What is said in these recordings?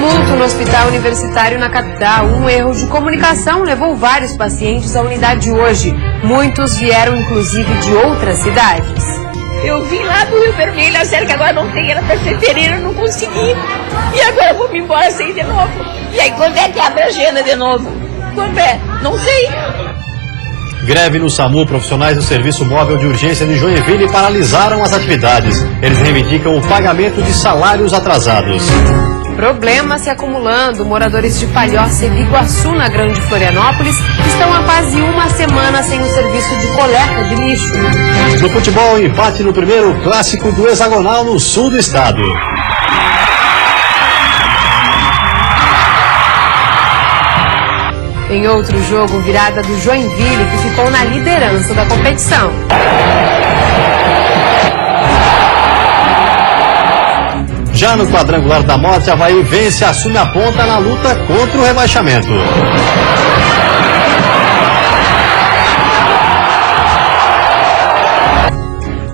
Tumulto no hospital universitário na capital. Um erro de comunicação levou vários pacientes à unidade hoje. Muitos vieram, inclusive, de outras cidades. Eu vim lá do Rio Vermelho, a sério que agora não tem, era para fevereiro, eu não consegui. E agora eu vou me embora sem de novo. E aí, quando é que abre a agenda de novo? Quando é? Não sei. Greve no SAMU, profissionais do Serviço Móvel de Urgência de Joinville paralisaram as atividades. Eles reivindicam o pagamento de salários atrasados. Problemas se acumulando. Moradores de Palhoça e Biguaçu, na Grande Florianópolis, estão há quase uma semana sem o serviço de coleta de lixo. No futebol, empate no primeiro clássico do hexagonal no sul do estado. Em outro jogo, virada do Joinville, que ficou na liderança da competição. Já no quadrangular da morte, Avaí vence e assume a ponta na luta contra o rebaixamento.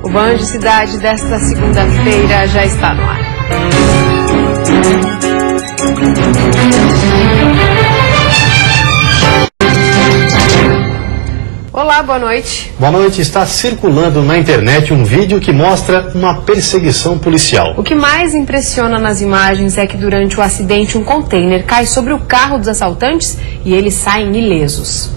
O Band Cidade desta segunda-feira já está no ar. Olá, boa noite. Boa noite. Está circulando na internet um vídeo que mostra uma perseguição policial. O que mais impressiona nas imagens é que durante o acidente um container cai sobre o carro dos assaltantes e eles saem ilesos.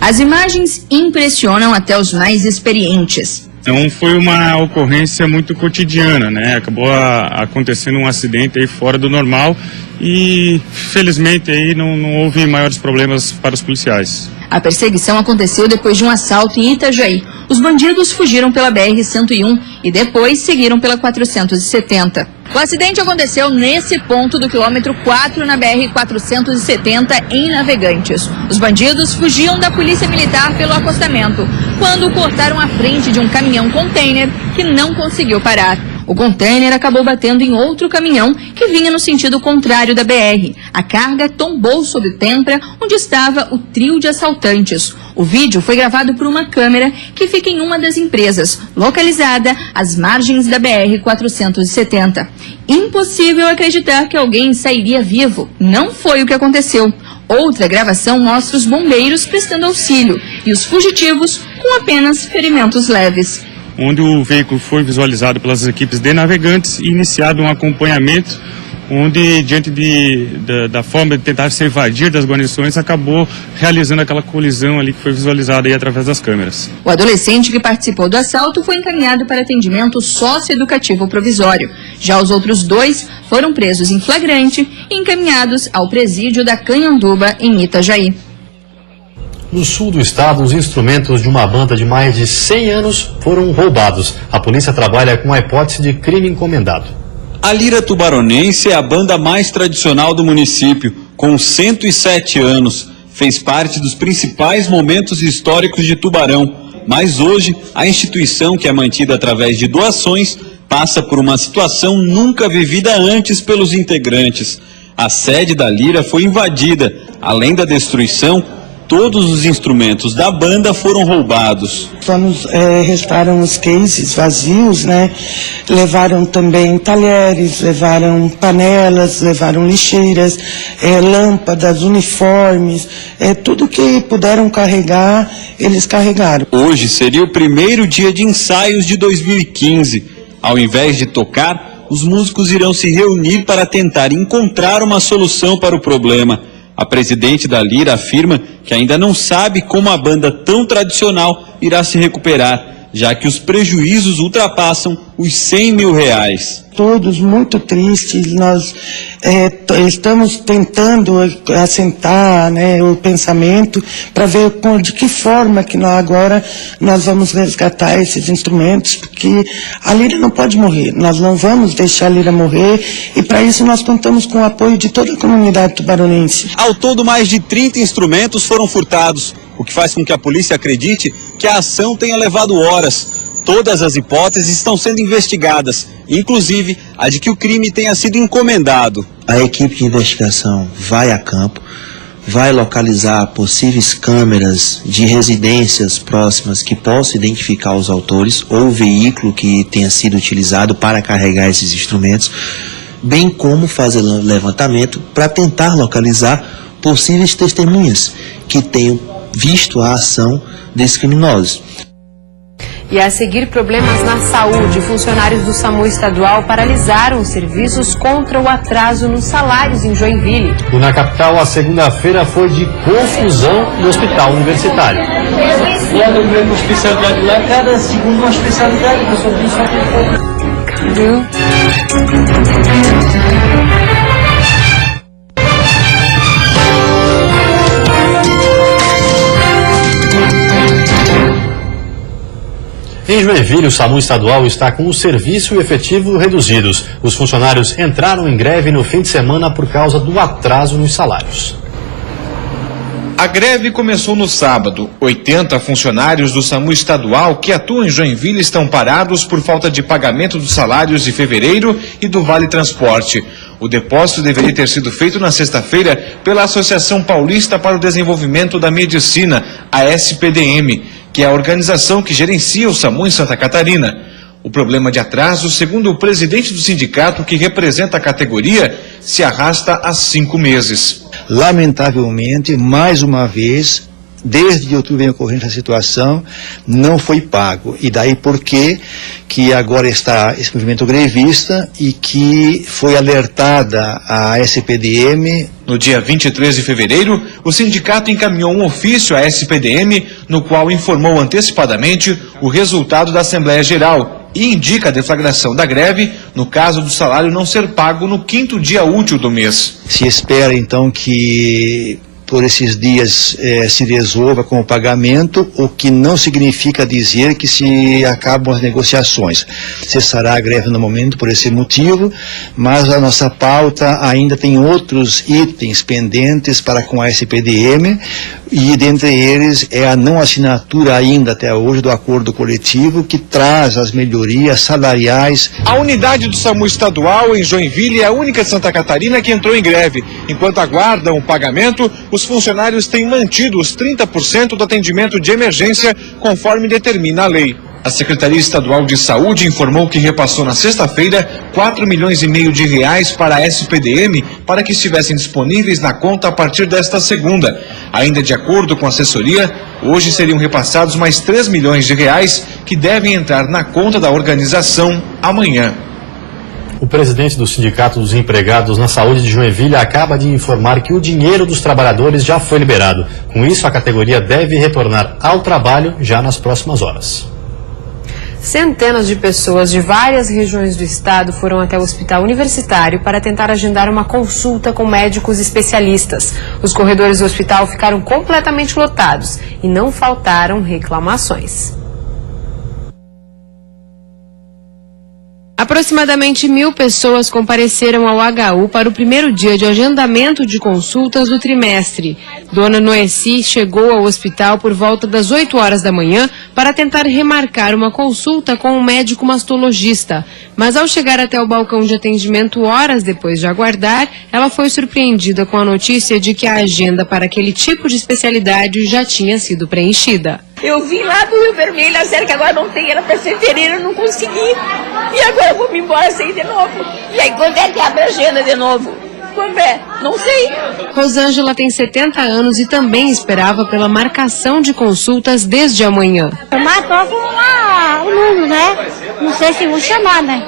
As imagens impressionam até os mais experientes. Então foi uma ocorrência muito cotidiana, né? Acabou acontecendo um acidente aí fora do normal e felizmente aí não houve maiores problemas para os policiais. A perseguição aconteceu depois de um assalto em Itajaí. Os bandidos fugiram pela BR-101 e depois seguiram pela 470. O acidente aconteceu nesse ponto do quilômetro 4 na BR-470 em Navegantes. Os bandidos fugiam da polícia militar pelo acostamento, quando cortaram a frente de um caminhão container que não conseguiu parar. O container acabou batendo em outro caminhão que vinha no sentido contrário da BR. A carga tombou sob o Tempra, onde estava o trio de assaltantes. O vídeo foi gravado por uma câmera que fica em uma das empresas, localizada às margens da BR-470. Impossível acreditar que alguém sairia vivo. Não foi o que aconteceu. Outra gravação mostra os bombeiros prestando auxílio e os fugitivos com apenas ferimentos leves. Onde o veículo foi visualizado pelas equipes de Navegantes e iniciado um acompanhamento, onde, diante da forma de tentar se evadir das guarnições, acabou realizando aquela colisão ali que foi visualizada aí através das câmeras. O adolescente que participou do assalto foi encaminhado para atendimento socioeducativo provisório. Já os outros dois foram presos em flagrante e encaminhados ao presídio da Canhanduba, em Itajaí. No sul do estado, os instrumentos de uma banda de mais de 100 anos foram roubados. A polícia trabalha com a hipótese de crime encomendado. A Lira Tubaronense é a banda mais tradicional do município, com 107 anos. Fez parte dos principais momentos históricos de Tubarão. Mas hoje, a instituição, que é mantida através de doações, passa por uma situação nunca vivida antes pelos integrantes. A sede da Lira foi invadida. Além da destruição, todos os instrumentos da banda foram roubados. Só nos restaram os cases vazios, né? Levaram também talheres, levaram panelas, levaram lixeiras, lâmpadas, uniformes, tudo que puderam carregar, eles carregaram. Hoje seria o primeiro dia de ensaios de 2015. Ao invés de tocar, os músicos irão se reunir para tentar encontrar uma solução para o problema. A presidente da Lira afirma que ainda não sabe como a banda tão tradicional irá se recuperar, já que os prejuízos ultrapassam os R$100 mil. Todos muito tristes, nós estamos tentando assentar, né, o pensamento para ver de que forma que agora nós vamos resgatar esses instrumentos, porque a Lira não pode morrer, nós não vamos deixar a Lira morrer e para isso nós contamos com o apoio de toda a comunidade tubaronense. Ao todo, mais de 30 instrumentos foram furtados, o que faz com que a polícia acredite que a ação tenha levado horas. Todas as hipóteses estão sendo investigadas, inclusive a de que o crime tenha sido encomendado. A equipe de investigação vai a campo, vai localizar possíveis câmeras de residências próximas que possam identificar os autores ou o veículo que tenha sido utilizado para carregar esses instrumentos. bem como fazer levantamento para tentar localizar possíveis testemunhas que tenham visto a ação desses criminosos. E a seguir, problemas na saúde. Funcionários do SAMU estadual paralisaram os serviços contra o atraso nos salários em Joinville. E na capital, a segunda-feira foi de confusão no hospital universitário. Lá no mesmo especialidade, lá cada segundo uma especialidade, a pessoa tem só Em Joinville, o SAMU estadual está com o serviço e o efetivo reduzidos. Os funcionários entraram em greve no fim de semana por causa do atraso nos salários. A greve começou no sábado. 80 funcionários do SAMU estadual que atuam em Joinville estão parados por falta de pagamento dos salários de fevereiro e do Vale Transporte. O depósito deveria ter sido feito na sexta-feira pela Associação Paulista para o Desenvolvimento da Medicina, a SPDM, que é a organização que gerencia o SAMU em Santa Catarina. O problema de atraso, segundo o presidente do sindicato que representa a categoria, se arrasta há 5 meses. Lamentavelmente, mais uma vez, desde outubro vem ocorrendo essa situação, não foi pago. E daí por que agora está esse movimento grevista e que foi alertada a SPDM. No dia 23 de fevereiro, o sindicato encaminhou um ofício à SPDM, no qual informou antecipadamente o resultado da Assembleia Geral e indica a deflagração da greve no caso do salário não ser pago no 5º dia útil do mês. Se espera então que por esses dias se resolva com o pagamento, o que não significa dizer que se acabam as negociações. Cessará a greve no momento por esse motivo, mas a nossa pauta ainda tem outros itens pendentes para com a SPDM, e dentre eles é a não assinatura ainda até hoje do acordo coletivo que traz as melhorias salariais. A unidade do SAMU estadual em Joinville é a única de Santa Catarina que entrou em greve. Enquanto aguardam o pagamento, os funcionários têm mantido os 30% do atendimento de emergência conforme determina a lei. A Secretaria Estadual de Saúde informou que repassou na sexta-feira 4,5 milhões de reais para a SPDM para que estivessem disponíveis na conta a partir desta segunda. Ainda de acordo com a assessoria, hoje seriam repassados mais 3 milhões de reais que devem entrar na conta da organização amanhã. O presidente do Sindicato dos Empregados na Saúde de Joinville acaba de informar que o dinheiro dos trabalhadores já foi liberado. Com isso, a categoria deve retornar ao trabalho já nas próximas horas. Centenas de pessoas de várias regiões do estado foram até o hospital universitário para tentar agendar uma consulta com médicos especialistas. Os corredores do hospital ficaram completamente lotados e não faltaram reclamações. Aproximadamente 1.000 pessoas compareceram ao HU para o primeiro dia de agendamento de consultas do trimestre. Dona Noeci chegou ao hospital por volta das 8 horas da manhã para tentar remarcar uma consulta com um médico mastologista. Mas ao chegar até o balcão de atendimento horas depois de aguardar, ela foi surpreendida com a notícia de que a agenda para aquele tipo de especialidade já tinha sido preenchida. Eu vim lá do Rio Vermelho, a sério que agora não tem, era para fevereiro, eu não consegui. E agora eu vou me embora sem de novo. E aí quando é que abre a agenda de novo? Quando é? Não sei. Rosângela tem 70 anos e também esperava pela marcação de consultas desde amanhã. Marcou com o número, né? Não sei se vou chamar, né?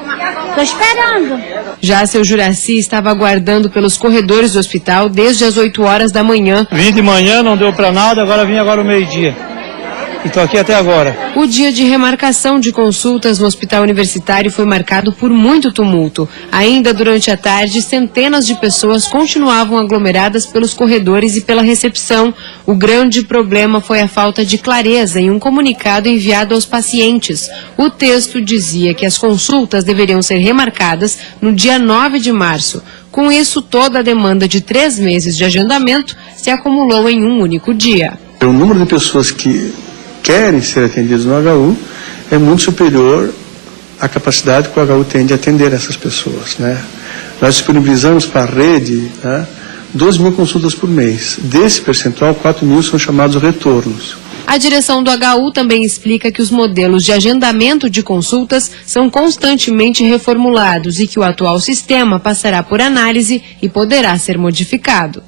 Tô esperando. Já seu Juraci estava aguardando pelos corredores do hospital desde as 8 horas da manhã. Vim de manhã, não deu pra nada, agora vim agora ao meio-dia. E estou aqui até agora. O dia de remarcação de consultas no hospital universitário foi marcado por muito tumulto. Ainda durante a tarde, centenas de pessoas continuavam aglomeradas pelos corredores e pela recepção. O grande problema foi a falta de clareza em um comunicado enviado aos pacientes. O texto dizia que as consultas deveriam ser remarcadas no dia 9 de março. Com isso, toda a demanda de 3 meses de agendamento se acumulou em um único dia. O número de pessoas que querem ser atendidos no HU é muito superior à capacidade que o HU tem de atender essas pessoas, né? Nós disponibilizamos para a rede, né, 12.000 consultas por mês. Desse percentual, 4.000 são chamados retornos. A A direção do HU também explica que os modelos de agendamento de consultas são constantemente reformulados e que o atual sistema passará por análise e poderá ser modificado.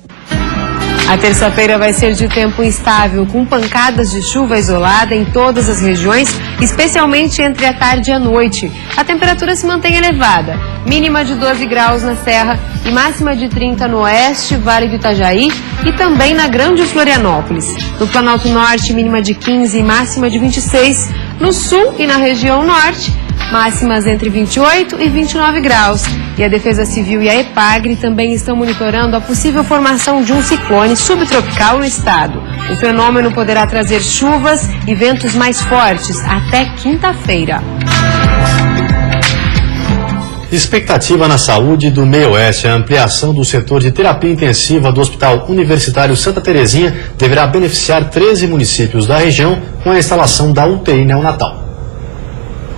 A terça-feira vai ser de tempo instável, com pancadas de chuva isolada em todas as regiões, especialmente entre a tarde e a noite. A temperatura se mantém elevada, mínima de 12 graus na Serra e máxima de 30 no Oeste, Vale do Itajaí e também na Grande Florianópolis. No Planalto Norte, mínima de 15 e máxima de 26. No Sul e na região Norte, máximas entre 28 e 29 graus. E a Defesa Civil e a EPAGRE também estão monitorando a possível formação de um ciclone subtropical no estado. O fenômeno poderá trazer chuvas e ventos mais fortes até quinta-feira. Expectativa na saúde do Meio-Oeste. A ampliação do setor de terapia intensiva do Hospital Universitário Santa Terezinha deverá beneficiar 13 municípios da região com a instalação da UTI neonatal.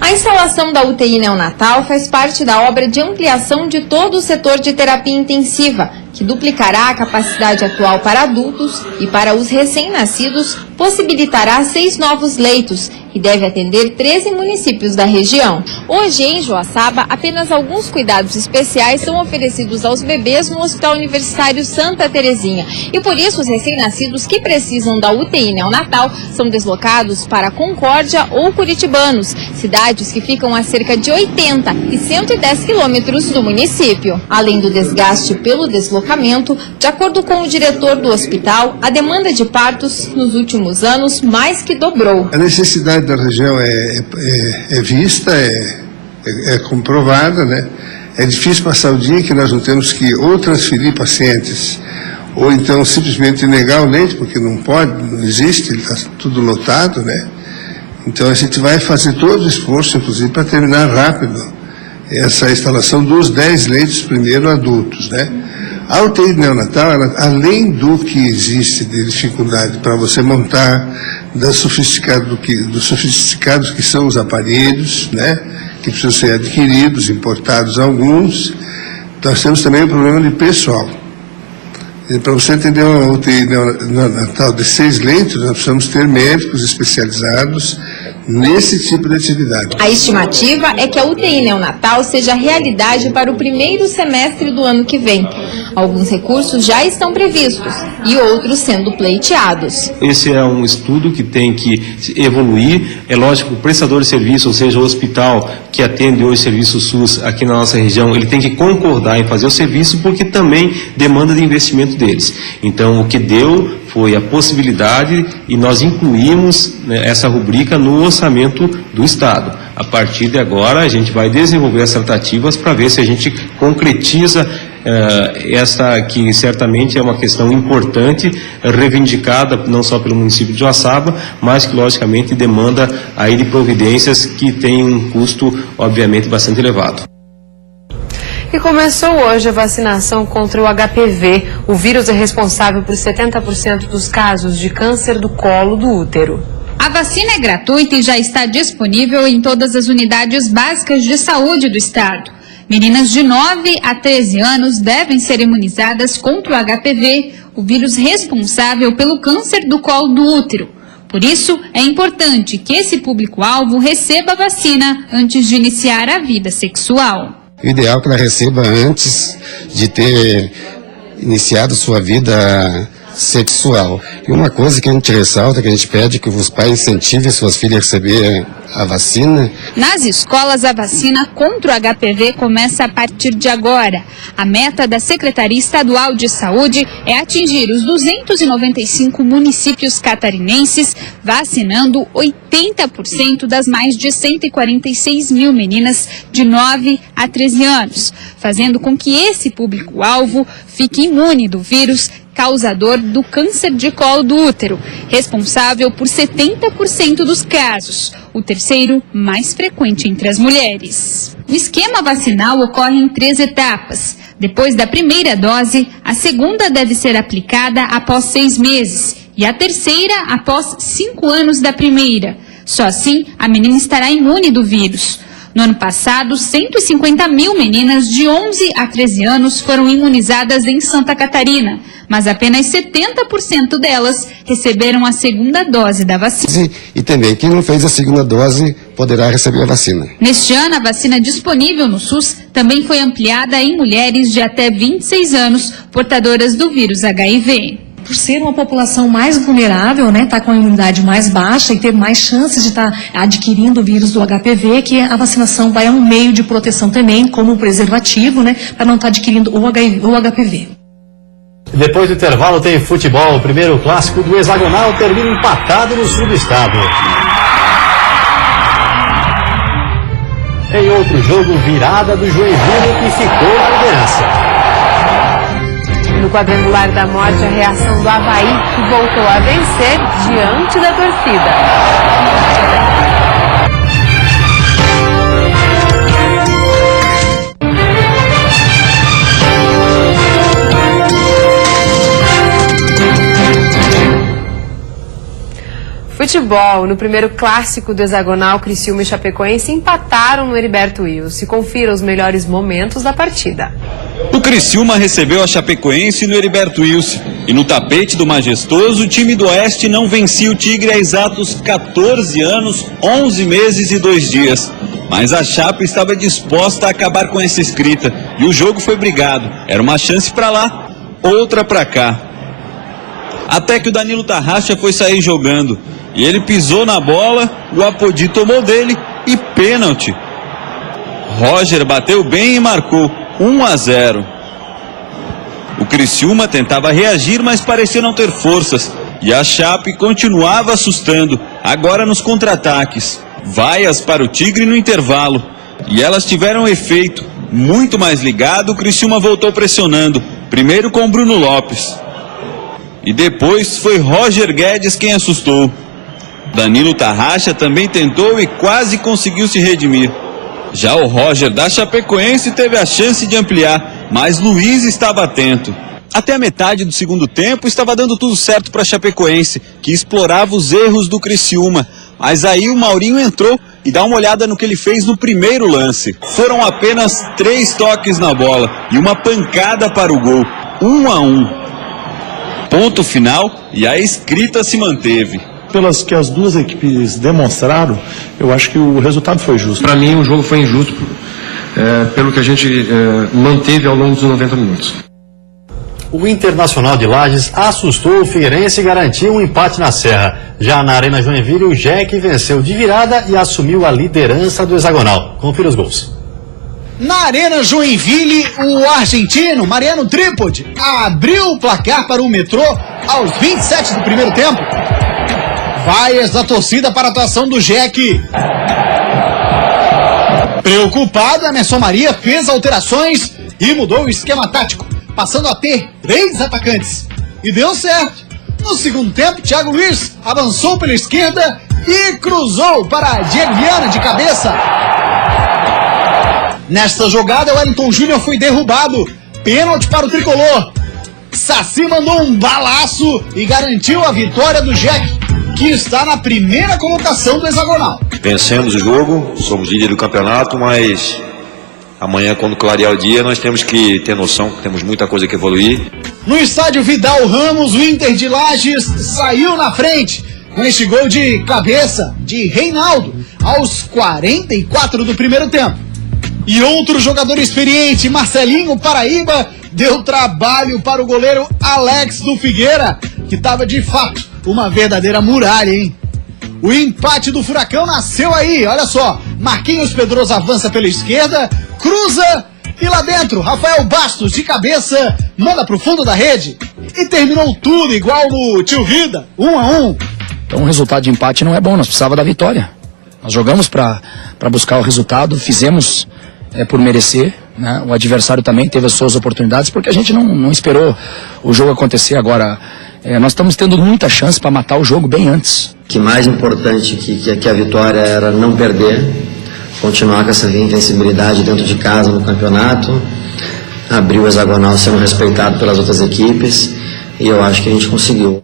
A instalação da UTI neonatal faz parte da obra de ampliação de todo o setor de terapia intensiva, que duplicará a capacidade atual para adultos e para os recém-nascidos possibilitará 6 novos leitos e deve atender 13 municípios da região. Hoje, em Joaçaba, apenas alguns cuidados especiais são oferecidos aos bebês no Hospital Universitário Santa Terezinha. E por isso, os recém-nascidos que precisam da UTI neonatal são deslocados para Concórdia ou Curitibanos, cidades que ficam a cerca de 80 e 110 quilômetros do município. Além do desgaste pelo deslocamento, de acordo com o diretor do hospital, a demanda de partos nos últimos anos mais que dobrou. A necessidade da região é vista, é comprovada, né? É difícil passar o dia que nós não temos que ou transferir pacientes, ou então simplesmente negar o leite, porque não pode, não existe, está tudo lotado, né? Então a gente vai fazer todo o esforço, inclusive, para terminar rápido essa instalação dos 10 leitos primeiro adultos, né? A UTI neonatal, ela, além do que existe de dificuldade para você montar, dos sofisticados que são os aparelhos, né, que precisam ser adquiridos, importados alguns, nós temos também o problema de pessoal. Para você atender uma UTI neonatal de 6 leitos, nós precisamos ter médicos especializados nesse tipo de atividade. A estimativa é que a UTI neonatal seja realidade para o primeiro semestre do ano que vem. Alguns recursos já estão previstos e outros sendo pleiteados. Esse é um estudo que tem que evoluir. É lógico que o prestador de serviço, ou seja, o hospital que atende hoje o serviço SUS aqui na nossa região, ele tem que concordar em fazer o serviço porque também demanda de investimento deles. Então, o que deu foi a possibilidade e nós incluímos, né, essa rubrica no orçamento do Estado. A partir de agora, a gente vai desenvolver as tratativas para ver se a gente concretiza essa que certamente é uma questão importante, reivindicada não só pelo município de Joaçaba, mas que logicamente demanda aí de providências que têm um custo, obviamente, bastante elevado. E começou hoje a vacinação contra o HPV. O vírus é responsável por 70% dos casos de câncer do colo do útero. A vacina é gratuita e já está disponível em todas as unidades básicas de saúde do estado. Meninas de 9 a 13 anos devem ser imunizadas contra o HPV, o vírus responsável pelo câncer do colo do útero. Por isso, é importante que esse público-alvo receba a vacina antes de iniciar a vida sexual. O ideal é que ela receba antes de ter iniciado sua vida sexual. E uma coisa que a gente ressalta, que a gente pede que os pais incentivem suas filhas a receber a vacina. Nas escolas, a vacina contra o HPV começa a partir de agora. A meta da Secretaria Estadual de Saúde é atingir os 295 municípios catarinenses, vacinando 80% das mais de 146 mil meninas de 9 a 13 anos, fazendo com que esse público-alvo fique imune do vírus causador do câncer de colo do útero, responsável por 70% dos casos, o terceiro mais frequente entre as mulheres. O esquema vacinal ocorre em 3 etapas. Depois da primeira dose, a segunda deve ser aplicada após 6 meses e a terceira após 5 anos da primeira. Só assim, a menina estará imune do vírus. No ano passado, 150 mil meninas de 11 a 13 anos foram imunizadas em Santa Catarina, mas apenas 70% delas receberam a segunda dose da vacina. E também quem não fez a segunda dose poderá receber a vacina. Neste ano, a vacina disponível no SUS também foi ampliada em mulheres de até 26 anos portadoras do vírus HIV. Por ser uma população mais vulnerável, né, tá com a imunidade mais baixa e ter mais chances de estar adquirindo o vírus do HPV, que a vacinação vai a um meio de proteção também, como o preservativo, né, para não estar adquirindo o HPV. Depois do intervalo tem futebol. O primeiro clássico do hexagonal termina empatado no sul do estado. Em outro jogo, virada do Joinville, que ficou na liderança. No quadrangular da morte, a reação do Avaí, que voltou a vencer diante da torcida. Futebol. No primeiro clássico do hexagonal, Criciúma e Chapecoense empataram no Heriberto Wilson. Confira os melhores momentos da partida. O Criciúma recebeu a Chapecoense no Heriberto Wilson. E no tapete do majestoso, o time do Oeste não vencia o Tigre há exatos 14 anos, 11 meses e 2 dias. Mas a Chape estava disposta a acabar com essa escrita. E o jogo foi brigado. Era uma chance para lá, outra para cá. Até que o Danilo Tarraxa foi sair jogando. E ele pisou na bola, o Apodi tomou dele e pênalti. Roger bateu bem e marcou 1-0. O Criciúma tentava reagir, mas parecia não ter forças. E a Chape continuava assustando, agora nos contra-ataques. Vaias para o Tigre no intervalo. E elas tiveram efeito. Muito mais ligado, o Criciúma voltou pressionando. Primeiro com Bruno Lopes. E depois foi Roger Guedes quem assustou. Danilo Tarraxa também tentou e quase conseguiu se redimir. Já o Roger da Chapecoense teve a chance de ampliar, mas Luiz estava atento. Até a metade do segundo tempo estava dando tudo certo para a Chapecoense, que explorava os erros do Criciúma. Mas aí o Maurinho entrou e dá uma olhada no que ele fez no primeiro lance. Foram apenas 3 toques na bola e uma pancada para o gol. 1-1. Ponto final e a escrita se manteve. Pelas que as duas equipes demonstraram, eu acho que o resultado foi justo. Para mim, o jogo foi injusto, pelo que a gente manteve ao longo dos 90 minutos. O Internacional de Lages assustou o Figueirense e garantiu um empate na Serra. Já na Arena Joinville, o Jack venceu de virada e assumiu a liderança do hexagonal. Confira os gols. Na Arena Joinville, o argentino Mariano Trípode abriu o placar para o Metrô aos 27 do primeiro tempo. Vaias da torcida para a atuação do Jack. Preocupado, Emerson Maria fez alterações e mudou o esquema tático, passando a ter 3 atacantes. E deu certo. No segundo tempo, Thiago Luiz avançou pela esquerda e cruzou para Diego Viana de cabeça. Nesta jogada, o Wellington Júnior foi derrubado. Pênalti para o tricolor. Saci mandou um balaço e garantiu a vitória do Jack, que está na primeira colocação do hexagonal. Vencemos o jogo, somos líder do campeonato, mas amanhã, quando clarear o dia, nós temos que ter noção que temos muita coisa que evoluir. No estádio Vidal Ramos, o Inter de Lages saiu na frente com este gol de cabeça de Reinaldo aos 44 do primeiro tempo. E outro jogador experiente, Marcelinho Paraíba, deu trabalho para o goleiro Alex do Figueira, que estava de fato uma verdadeira muralha, hein? O empate do Furacão nasceu aí, olha só. Marquinhos Pedroso avança pela esquerda, cruza e lá dentro, Rafael Bastos de cabeça, manda pro fundo da rede e terminou tudo igual no Tio Vida, 1-1. Então o resultado de empate não é bom, nós precisávamos da vitória. Nós jogamos para buscar o resultado, fizemos por merecer, né? O adversário também teve as suas oportunidades, porque a gente não esperou o jogo acontecer agora. Nós estamos tendo muita chance para matar o jogo bem antes. O que mais importante que a vitória era não perder, continuar com essa invencibilidade dentro de casa no campeonato, abrir o hexagonal sendo respeitado pelas outras equipes, e eu acho que a gente conseguiu.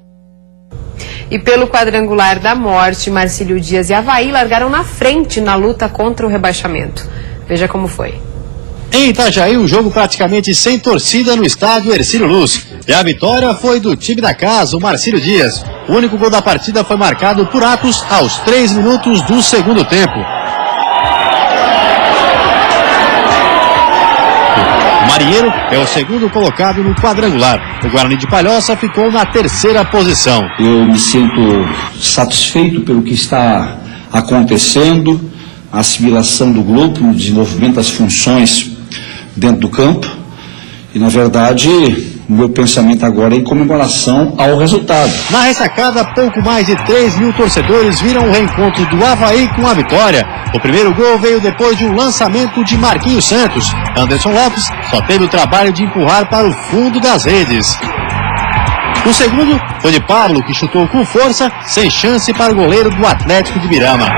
E pelo quadrangular da morte, Marcílio Dias e Avaí largaram na frente na luta contra o rebaixamento. Veja como foi. Em Itajaí, um jogo praticamente sem torcida no estádio Hercílio Luz. E a vitória foi do time da casa, o Marcílio Dias. O único gol da partida foi marcado por Atos aos 3 minutos do segundo tempo. O Marinheiro é o segundo colocado no quadrangular. O Guarani de Palhoça ficou na terceira posição. Eu me sinto satisfeito pelo que está acontecendo, a assimilação do grupo, o desenvolvimento das funções dentro do campo. E, na verdade, o meu pensamento agora é em comemoração ao resultado. Na ressacada, pouco mais de 3 mil torcedores viram o reencontro do Avaí com a vitória. O primeiro gol veio depois de um lançamento de Marquinhos Santos. Anderson Lopes só teve o trabalho de empurrar para o fundo das redes. O segundo foi de Pablo, que chutou com força, sem chance para o goleiro do Atlético de Birama.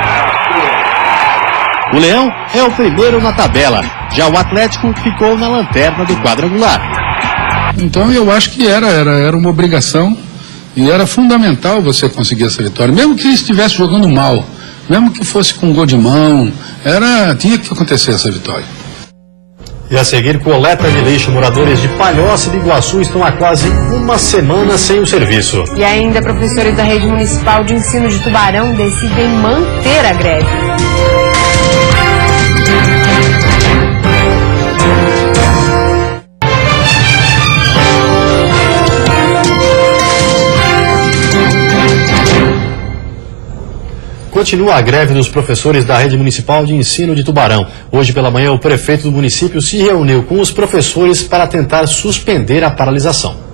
O Leão é o primeiro na tabela. Já o Atlético ficou na lanterna do quadrangular. Então eu acho que era uma obrigação e era fundamental você conseguir essa vitória. Mesmo que estivesse jogando mal, mesmo que fosse com gol de mão, tinha que acontecer essa vitória. E a seguir, coleta de lixo. Moradores de Palhoça e de Iguaçu estão há quase uma semana sem o serviço. E ainda, professores da Rede Municipal de Ensino de Tubarão decidem manter a greve. Continua a greve dos professores da Rede Municipal de Ensino de Tubarão. Hoje pela manhã, o prefeito do município se reuniu com os professores para tentar suspender a paralisação.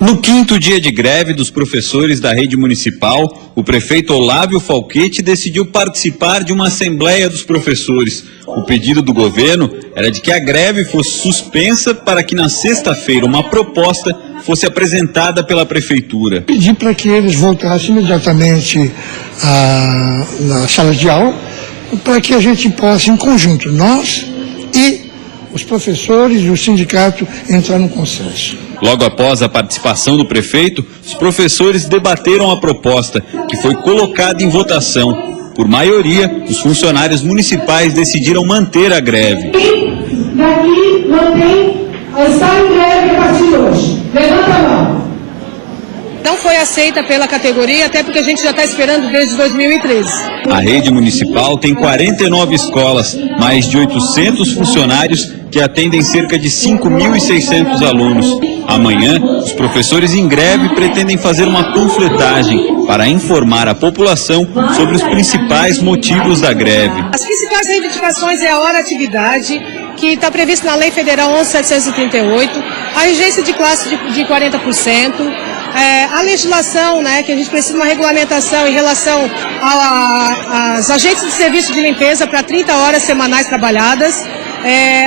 No quinto dia de greve dos professores da rede municipal, o prefeito Olávio Falquete decidiu participar de uma assembleia dos professores. O pedido do governo era de que a greve fosse suspensa para que na sexta-feira uma proposta fosse apresentada pela prefeitura. Pedi para que eles voltassem imediatamente na sala de aula, para que a gente possa, em conjunto, nós e os professores e o sindicato, entrar num consenso. Logo após a participação do prefeito, os professores debateram a proposta, que foi colocada em votação. Por maioria, os funcionários municipais decidiram manter a greve. Quem daqui mantém está em greve a partir de hoje? Levanta a mão. Não foi aceita pela categoria, até porque a gente já está esperando desde 2013. A rede municipal tem 49 escolas, mais de 800 funcionários que atendem cerca de 5.600 alunos. Amanhã, os professores em greve pretendem fazer uma panfletagem para informar a população sobre os principais motivos da greve. As principais reivindicações é a hora-atividade, que está prevista na Lei Federal 11.738, a regência de classe de 40%, a legislação, né, que a gente precisa de uma regulamentação em relação aos agentes de serviço de limpeza para 30 horas semanais trabalhadas,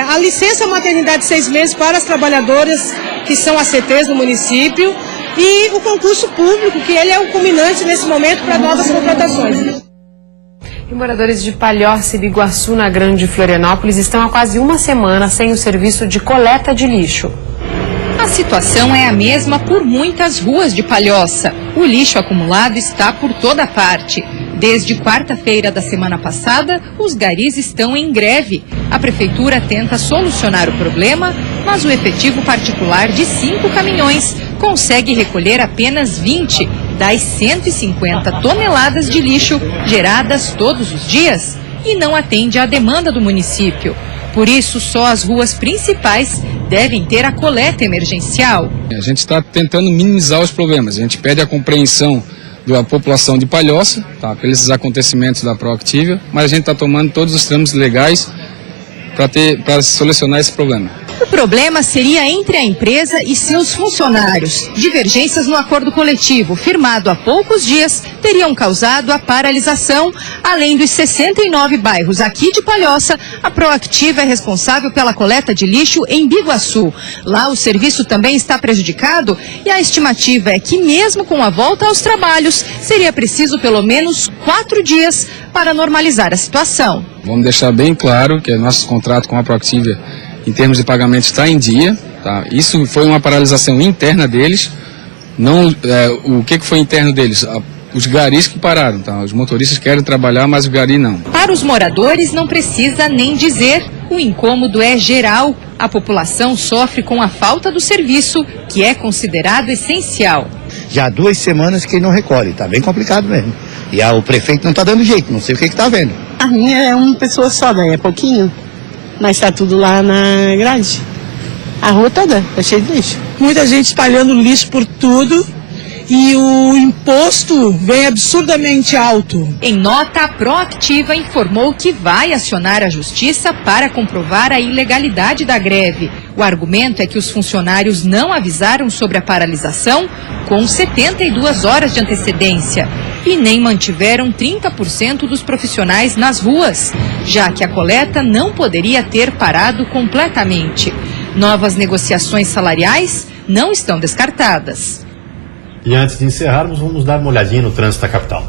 a licença maternidade de 6 meses para as trabalhadoras que são ACTs no município e o concurso público, que ele é o culminante nesse momento para novas contratações. E moradores de Palhoça e Biguaçu, na Grande Florianópolis, estão há quase uma semana sem o serviço de coleta de lixo. A situação é a mesma por muitas ruas de Palhoça. O lixo acumulado está por toda parte. Desde quarta-feira da semana passada, os garis estão em greve. A prefeitura tenta solucionar o problema, mas o efetivo particular de 5 caminhões consegue recolher apenas 20 das 150 toneladas de lixo geradas todos os dias e não atende à demanda do município. Por isso, só as ruas principais devem ter a coleta emergencial. A gente está tentando minimizar os problemas. A gente pede a compreensão da população de Palhoça, tá, pelos acontecimentos da Proactiva, mas a gente está tomando todos os trâmites legais para solucionar esse problema. O problema seria entre a empresa e seus funcionários. Divergências no acordo coletivo, firmado há poucos dias, teriam causado a paralisação. Além dos 69 bairros aqui de Palhoça, a Proactiva é responsável pela coleta de lixo em Biguaçu. Lá o serviço também está prejudicado e a estimativa é que mesmo com a volta aos trabalhos, seria preciso pelo menos 4 dias para normalizar a situação. Vamos deixar bem claro que nosso contrato com a Proactiva, em termos de pagamento, está em dia. Tá? Isso foi uma paralisação interna deles. Não, o que foi interno deles? os garis que pararam, tá? Os motoristas querem trabalhar, mas o gari não. Para os moradores, não precisa nem dizer. O incômodo é geral. A população sofre com a falta do serviço, que é considerado essencial. Já há 2 semanas que não recolhe, tá bem complicado mesmo. E o prefeito não tá dando jeito, não sei o que tá vendo. A minha é uma pessoa só, daí é pouquinho, mas tá tudo lá na grade. A rua toda tá cheia de lixo. Muita gente espalhando lixo por tudo. E o imposto vem absurdamente alto. Em nota, a Proactiva informou que vai acionar a justiça para comprovar a ilegalidade da greve. O argumento é que os funcionários não avisaram sobre a paralisação com 72 horas de antecedência e nem mantiveram 30% dos profissionais nas ruas, já que a coleta não poderia ter parado completamente. Novas negociações salariais não estão descartadas. E antes de encerrarmos, vamos dar uma olhadinha no trânsito da capital.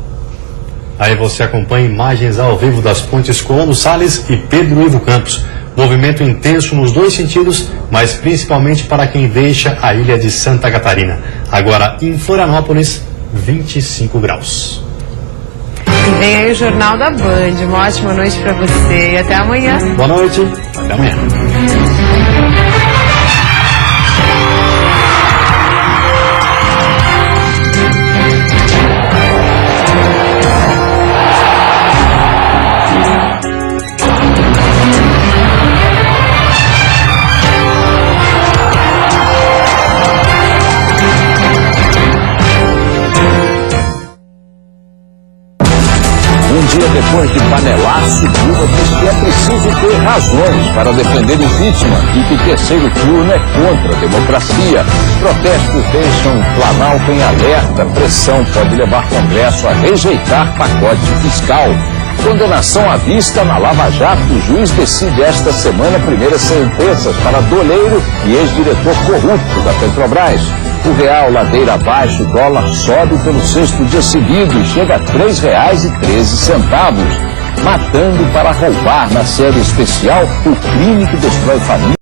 Aí você acompanha imagens ao vivo das pontes Colombo Salles e Pedro Ivo Campos. Movimento intenso nos 2 sentidos, mas principalmente para quem deixa a ilha de Santa Catarina. Agora, em Florianópolis, 25 graus. E vem aí o Jornal da Band. Uma ótima noite para você e até amanhã. Boa noite, até amanhã. Depois de panelaço, Lula diz que é preciso ter razões para defender impeachment e que terceiro turno é contra a democracia. Protestos deixam Planalto em alerta. Pressão pode levar Congresso a rejeitar pacote fiscal. Condenação à vista na Lava Jato. O juiz decide esta semana primeiras sentenças para doleiro e ex-diretor corrupto da Petrobras. O real ladeira abaixo, o dólar sobe pelo 6º dia seguido e chega a R$ 3,13. Matando para roubar, na série especial O Crime que Destrói Família.